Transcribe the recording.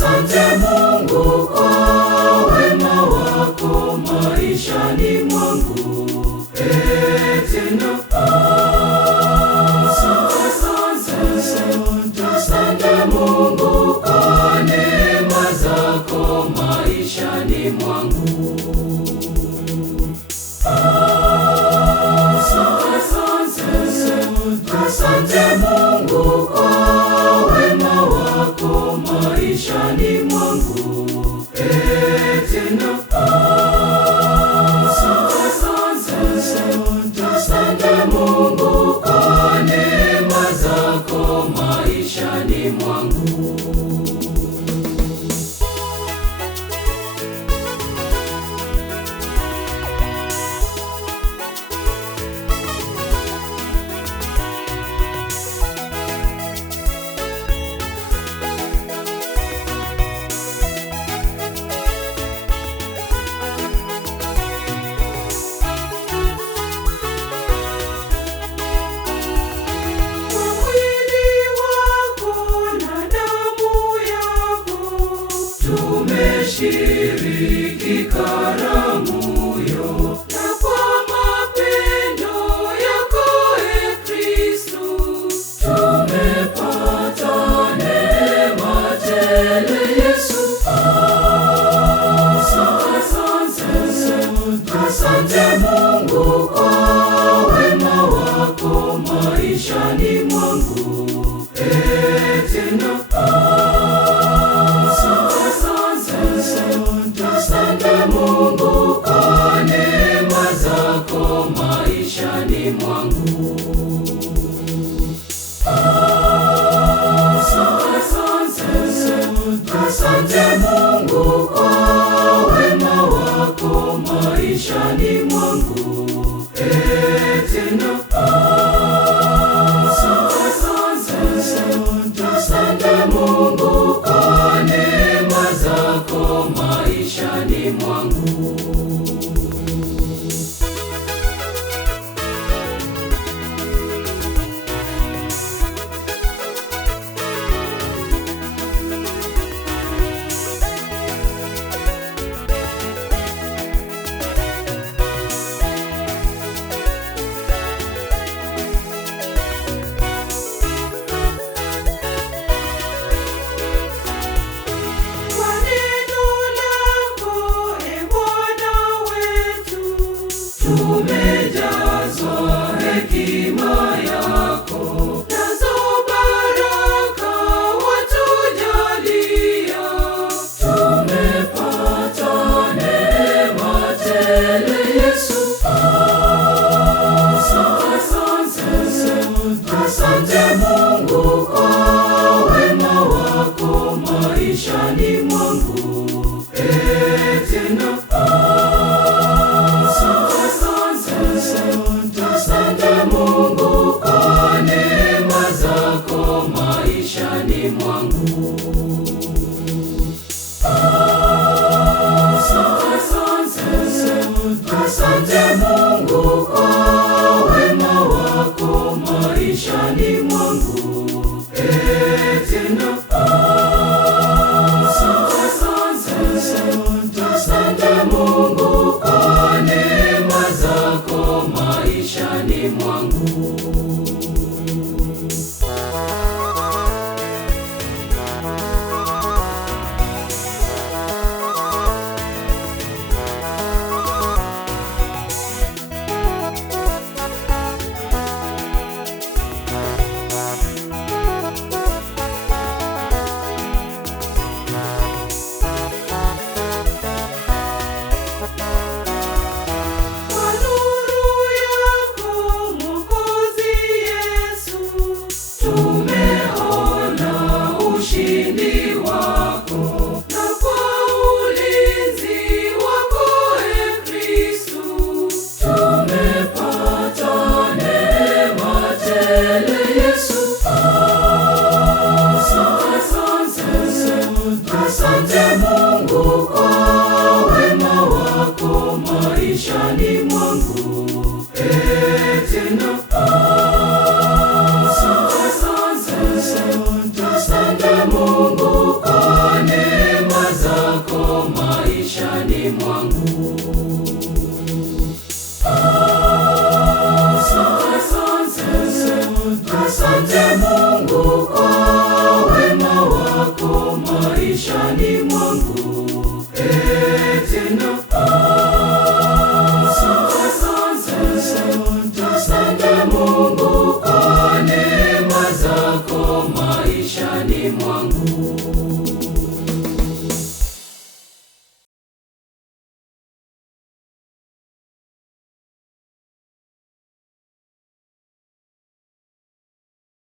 Asante Mungu kwa wema wako maishani mwangu. Tena asante Mungu kwa neema zako maishani mwangu. Asante Mungu kwa wema wako maishani mwangu. Tena asante Mungu kwa neema zako maishani mwangu. Tumeshiriki karamu yo, na kwa mapendo yako Kristo tumepata neema tele Yesu. Asante Mungu kwa wema wako maishani mwangu. Tena asante Mungu kwa neema zako maishani mwangu. Asante Mungu kwa wema wako maishani mwangu. Tena asante Mungu kwa neema zako maishani mwangu. Tumejazwa hekima yako, nazo baraka watujalia. Tumepata neema tele Yesu. Asante Mungu kwa wema wako maishani mwangu. Tena asante Mungu kwa neema zako maishani mwangu. Asante Mungu kwa wema wako maishani mwangu. Tena asante Mungu mwangu. Asante Mungu kwa wema wako maishani mwangu. Tena